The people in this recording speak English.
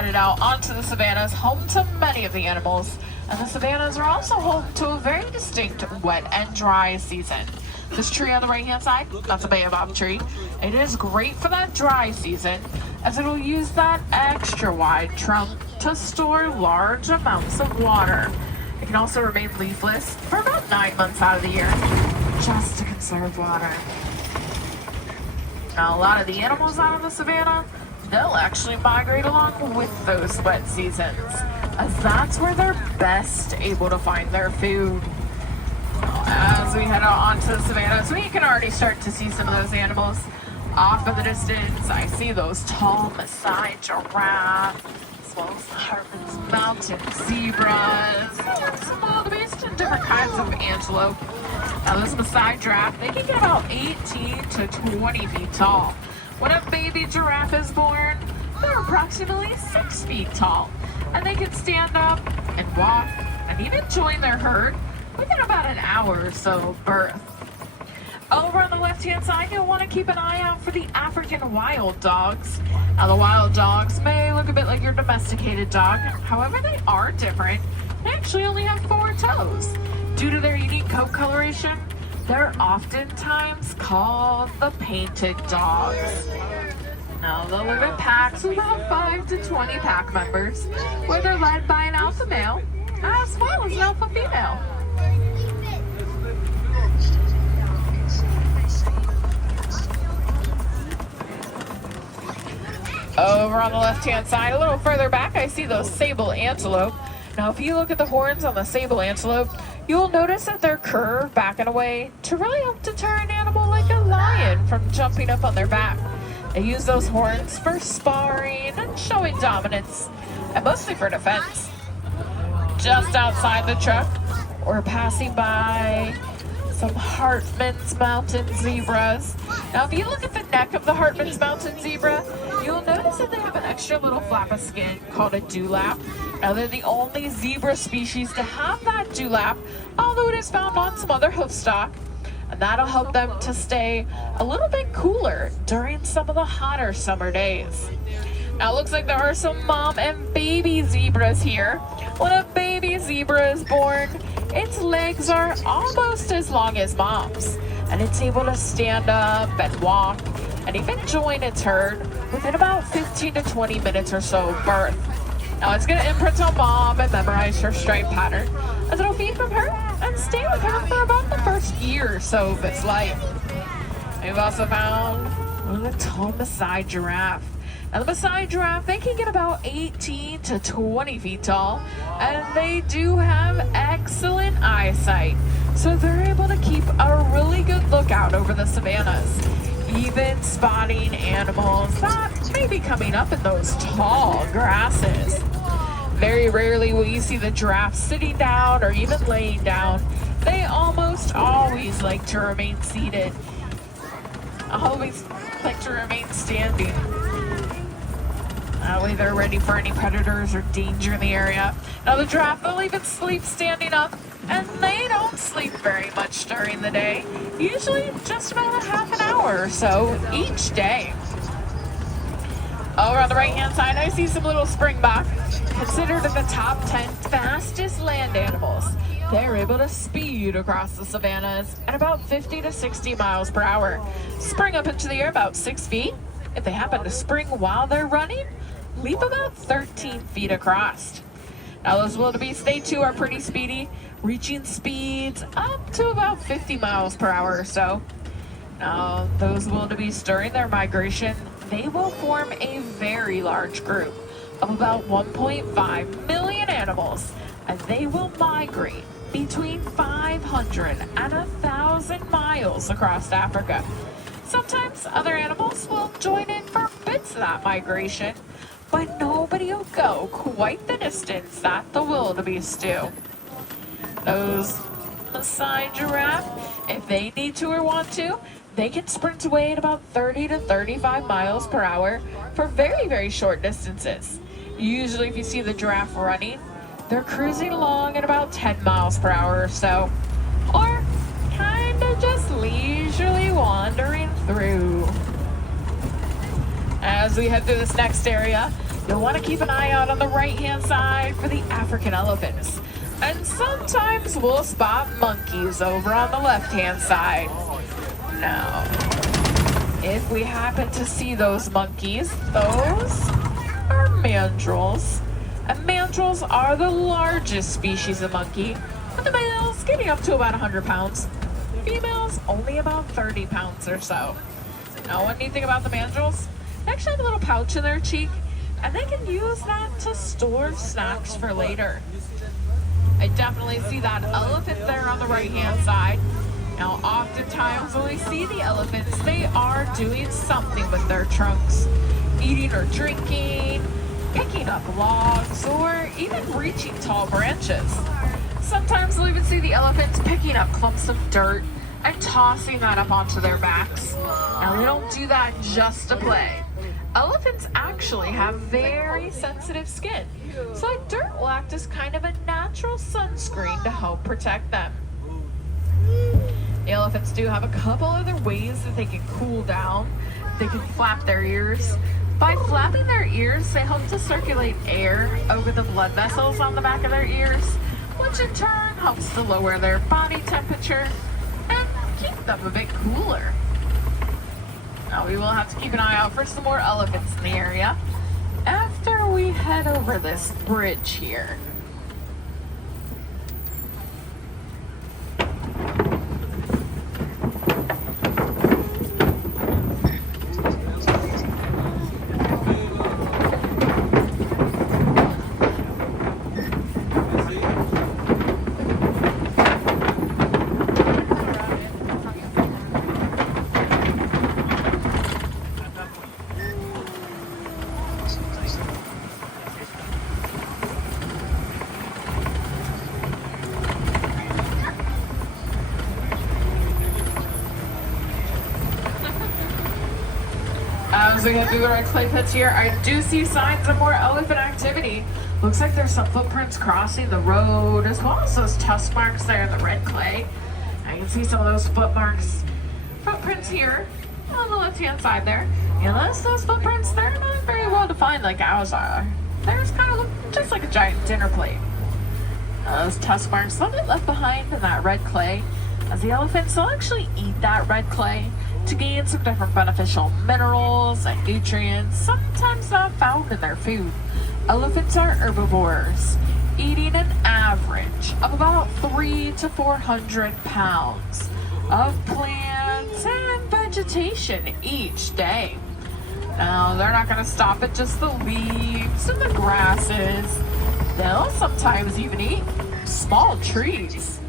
headed out onto the savannas, home to many of the animals. And the savannas are also home to a very distinct wet and dry season. This tree on the right-hand side, that's a baobab tree. It is great for that dry season, as it'll use that extra wide trunk to store large amounts of water. It can also remain leafless for about 9 months out of the year, just to conserve water. Now, a lot of the animals out in the savannah, they'll actually migrate along with those wet seasons, as that's where they're best able to find their food. As we head out onto the savannas, we can already start to see some of those animals. Off in the distance, I see those tall Masai giraffes, as well as Hartmann's mountain zebras, some wildebeest, and different kinds of antelope. Now this Masai giraffe, they can get about 18 to 20 feet tall. When a baby giraffe is born, they're approximately 6 feet tall, and they can stand up and walk and even join their herd within about an hour or so of birth. Over on the left-hand side, you'll want to keep an eye out for the African wild dogs. Now, the wild dogs may look a bit like your domesticated dog. However, they are different. They actually only have 4 toes. Due to their unique coat coloration, they're oftentimes called the painted dogs. Now, they'll live in packs of about 5 to 20 pack members, where they're led by an alpha male as well as an alpha female. Over on the left-hand side, a little further back, I see those sable antelope. Now, if you look at the horns on the sable antelope, you'll notice that they're curved back and away to really help deter an animal like a lion from jumping up on their back. They use those horns for sparring and showing dominance, and mostly for defense. Just outside the truck, we're passing by some Hartmann's mountain zebras. Now, if you look at the neck of the Hartmann's mountain zebra, you'll notice that they have an extra little flap of skin called a dewlap. Now, they're the only zebra species to have that dewlap, although it is found on some other hoofstock, and that'll help them to stay a little bit cooler during some of the hotter summer days. Now, it looks like there are some mom and baby zebras here. When a baby zebra is born, its legs are almost as long as mom's, and it's able to stand up and walk and even join its herd within about 15 to 20 minutes or so of birth. Now, it's going to imprint on mom and memorize her stride pattern, as it'll feed from her and stay with her for about the first year or so of its life. We've also found a tall Masai giraffe. Now, the Masai giraffe, they can get about 18 to 20 feet tall, and they do have excellent eyesight, so they're able to keep a really good lookout over the savannas, even spotting animals that may be coming up in those tall grasses. Very rarely will you see the giraffe sitting down or even laying down. They almost always like to remain seated. Always like to remain standing. That way they're ready for any predators or danger in the area. Now, the giraffe, they'll even sleep standing up, and they don't sleep very much during the day. Usually just about a half an hour or so each day. Over on the right-hand side, I see some little springbok, considered in the top 10 fastest land animals. They're able to speed across the savannas at about 50 to 60 miles per hour. Spring up into the air about 6 feet. If they happen to spring while they're running, leap about 13 feet across. Now, those wildebeest, they too are pretty speedy, reaching speeds up to about 50 miles per hour or so. Now, those wildebeest, during their migration, they will form a very large group of about 1.5 million animals, and they will migrate between 500 and 1,000 miles across Africa. Sometimes other animals will join in for bits of that migration, but nobody will go quite the distance that the wildebeest do. Those Masai giraffe, if they need to or want to, they can sprint away at about 30 to 35 miles per hour for very, very short distances. Usually, if you see the giraffe running, they're cruising along at about 10 miles per hour or so, or kind of just leisurely wandering through. As we head through this next area, You'll want to keep an eye out on the right-hand side for the African elephants. And sometimes we'll spot monkeys over on the left-hand side. Now, if we happen to see those monkeys, those are mandrills. And mandrills are the largest species of monkey, with the males getting up to about 100 pounds. Females only about 30 pounds or so. Now, one neat thing about the mandrills, they actually have a little pouch in their cheek, and they can use that to store snacks for later. I definitely see that elephant there on the right-hand side. Now, oftentimes when we see the elephants, they are doing something with their trunks, eating or drinking, picking up logs, or even reaching tall branches. Sometimes we'll even see the elephants picking up clumps of dirt and tossing that up onto their backs. Now, they don't do that just to play. Elephants actually have very sensitive skin, so that dirt will act as kind of a natural sunscreen to help protect them. The elephants do have a couple other ways that they can cool down. They can flap their ears. By flapping their ears, they help to circulate air over the blood vessels on the back of their ears, which in turn helps to lower their body temperature and keep them a bit cooler. Now, we will have to keep an eye out for some more elephants in the area after we head over this bridge here. As we head through our clay pits here, I do see signs of more elephant activity. Looks like there's some footprints crossing the road, as well as those tusk marks there in the red clay. I can see some of those footprints here on the left-hand side there. Unless those footprints, they're not very well defined like ours are. Theirs kind of look just like a giant dinner plate. Those tusk marks, they'll get left behind in that red clay, as the elephants will actually eat that red clay to gain some different beneficial minerals and nutrients, sometimes not found in their food. Elephants are herbivores, eating an average of about 300 to 400 pounds of plants and vegetation each day. Now, they're not going to stop at just the leaves and the grasses. They'll sometimes even eat small trees.